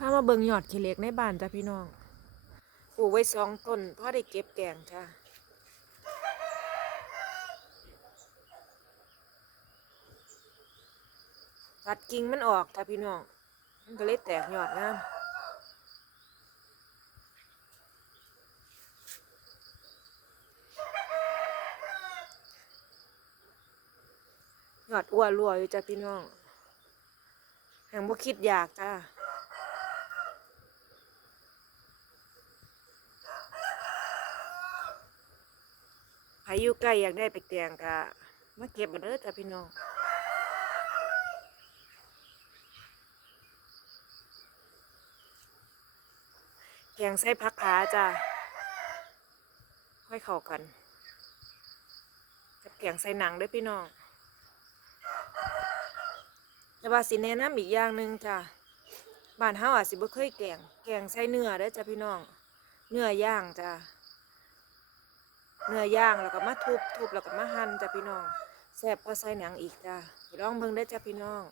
พามาเบิ่งยอดขี้เหล็กในบ้านจ้ะพี่น้อง ปลูกไว้สองต้นพอได้เก็บแกงจ้ะตัดกิ่งมันออกจ้ะพี่น้อง มันก็เลยแตกยอดงามยอดอ้วนรัวอยู่จ้ะพี่น้องแห่งบ่คิดอยากจ้า รอยู่ใกล้อยากได้ไปแกงกะมาเก็บกันเด้อจ้ะพี่น้องแกงใส่ผักขาจ้ะค่อยเข้ากันกับแกงใส่หนังด้วยพี่น้องแต่ว่าสิแนะนำอีกอย่างหนึ่งจ้ะบ้านเฮาอาจสิบ่เคยแกง แกงใส่เนื้อเด้อจ้ะพี่น้อง เนื้อย่างจ้ะ เนื้อย่างแล้วก็มาทุบทุบแล้วก็มาหั่นจ้ะพี่น้องแซ่บกว่าใส่หนังอีกจ้ะลองเบิ่งได้จ้ะพี่น้อง